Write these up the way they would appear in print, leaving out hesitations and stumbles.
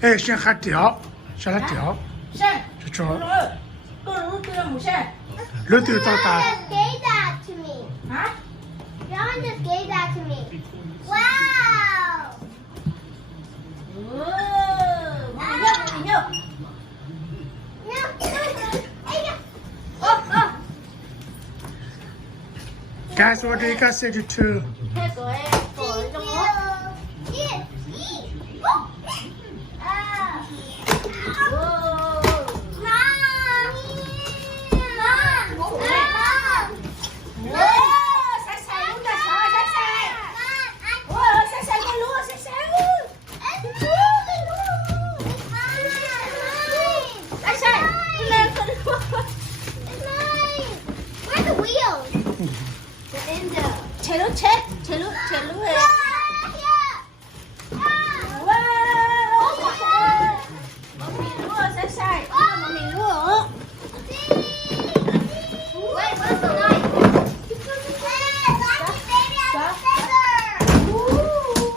哎，先喊调，先来调，山，就这儿。够了，对了，母山。楼头到达。 Just gave that to me. 啊？ John just gave that to me. Wow. 哦，你要。 No. Hey, yeah. 哦。 Guys, what do you guys say to two? 开水，水中火。 Yeah. Yeah. Oh. Ah. 哦。 Mom. Mom. Mom. 哦，晒晒，有点啥？晒晒。哦，晒晒个路，晒晒。晒晒，你来个路。 Where's the wheels? In the 切路哎。 哇！毛米路晒晒，毛米路。 Wait, where's the light? Ooh.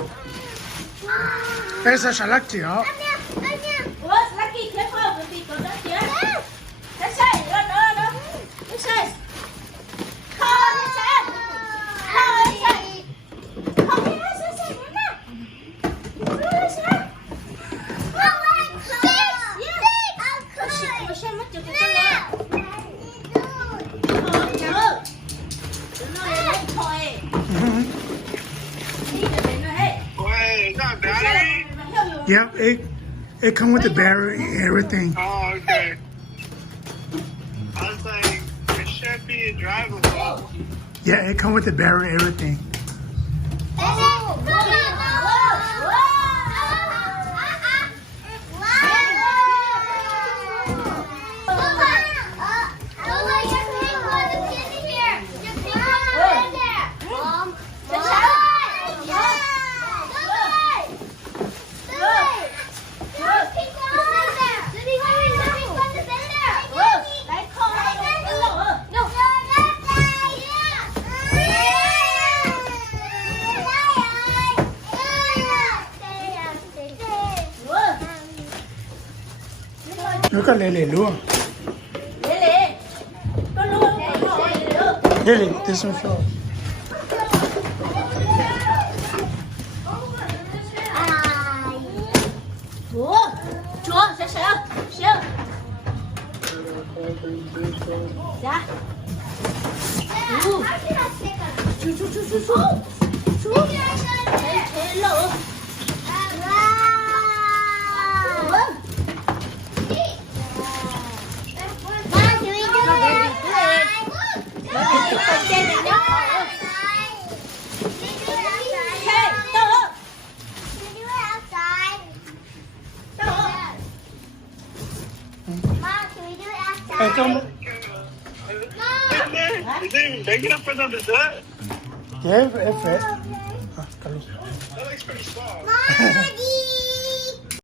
哎，是先来调。 我 lucky 贴花，我比狗的贴。晒晒，喏，晒。靠晒，靠晒，靠晒晒呢。晒。 我先没这个了。好，然后，Wait, not battery? Yep, it come with the battery and everything. Oh, okay. I was like, it should be drivable. Yeah, it come with the battery and everything. Look at Lily, look. Lily, this one floor. Hey, come on. Is it even big enough for them to do it? Yeah, it fit. Ah, come on. That looks pretty small. Mommy!